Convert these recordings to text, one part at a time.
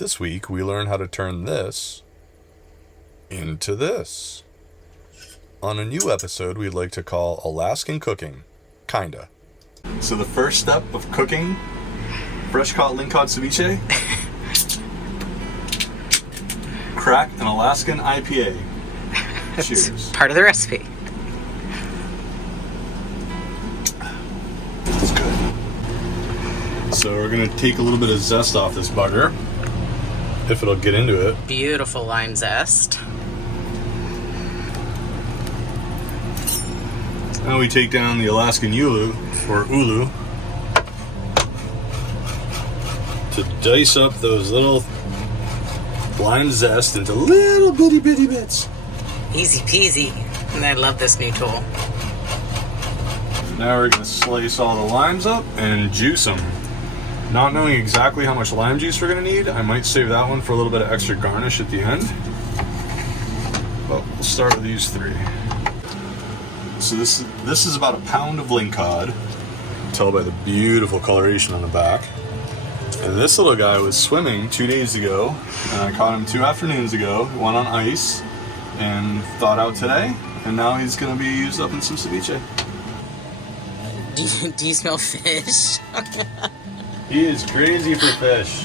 This week, we learn how to turn this into this on a new episode we'd like to call Alaskan Cooking. Kinda. So the first step of cooking fresh caught lingcod ceviche, crack an Alaskan IPA. Cheers. Part of the recipe. That's good. So we're going to take a little bit of zest off this bugger, if it'll get into it. Beautiful lime zest. Now we take down the Alaskan ulu, or ulu, to dice up those little lime zest into little bitty bits. Easy peasy. And I love this new tool. Now we're going to slice all the limes up and juice them. Not knowing exactly how much lime juice we're going to need, I might save that one for a little bit of extra garnish at the end. But we'll start with these three. So this is about a pound of lingcod. Tell by the beautiful coloration on the back. And this little guy was swimming 2 days ago, and I caught him 2 afternoons ago. He went on ice and thawed out today, and now he's going to be used up in some ceviche. Do you smell fish? He is crazy for fish.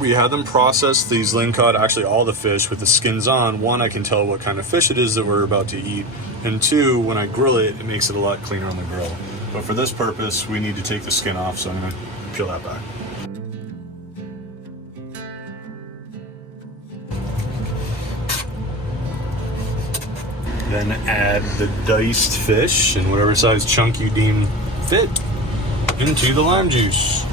We had them process these lingcod, actually all the fish, with the skins on. 1, I can tell what kind of fish it is that we're about to eat. And 2, when I grill it, it makes it a lot cleaner on the grill. But for this purpose, we need to take the skin off, so I'm going to peel that back. Then add the diced fish and whatever size chunk you deem fit into the lime juice.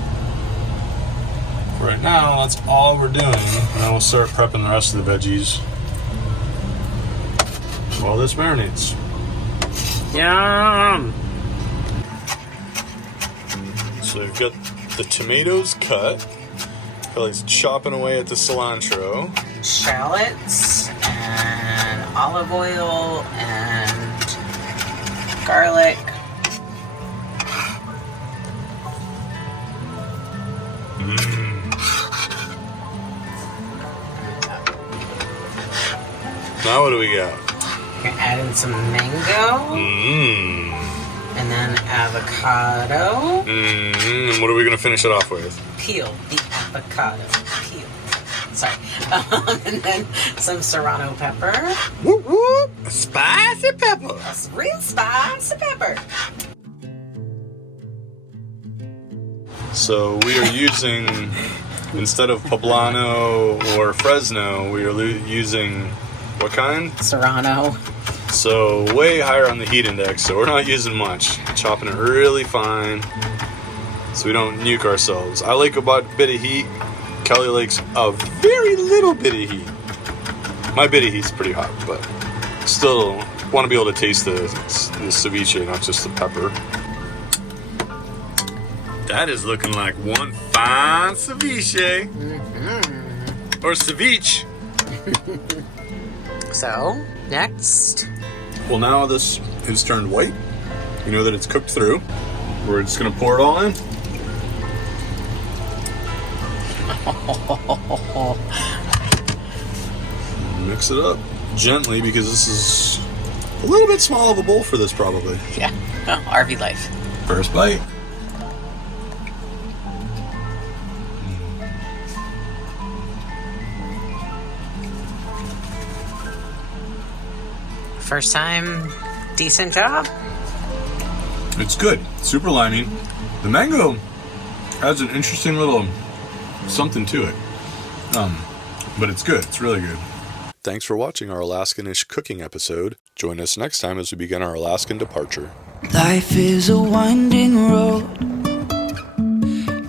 Right now, that's all we're doing, and then we'll start prepping the rest of the veggies while this marinates. Yum! So we've got the tomatoes cut. Kelly's chopping away at the cilantro. Shallots and olive oil and garlic. Now what do we got? We're gonna add in some mango. And then avocado. And what are we going to finish it off with? Peel the avocado. Peel. Sorry. And then some serrano pepper. Whoop whoop! Spicy pepper. That's real spicy pepper. So we are using, instead of poblano or Fresno, we are using what kind? Serrano. So way higher on the heat index, so we're not using much. Chopping it really fine so we don't nuke ourselves. I like about a bit of heat. Kelly likes a very little bit of heat. My bit of heat's pretty hot, but still want to be able to taste the ceviche, not just the pepper. That is looking like one fine ceviche. Or ceviche. So, next. Well, now this has turned white. You know that it's cooked through. We're just going to pour it all in. Mix it up gently because this is a little bit small of a bowl for this probably. Yeah, oh, RV life. First bite. First time, decent job. It's good. Super limey. The mango has an interesting little something to it. But it's good. It's really good. Thanks for watching our Alaskan-ish cooking episode. Join us next time as we begin our Alaskan departure. Life is a winding road.